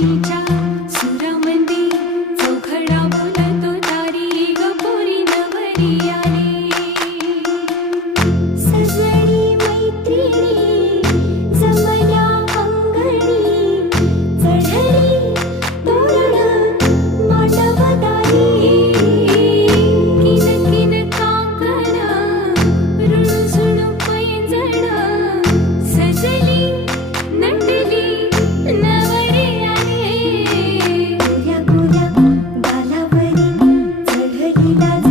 सुरमंदी चौखडा बोलतो तारी गोरी नवरी आली. Thank you.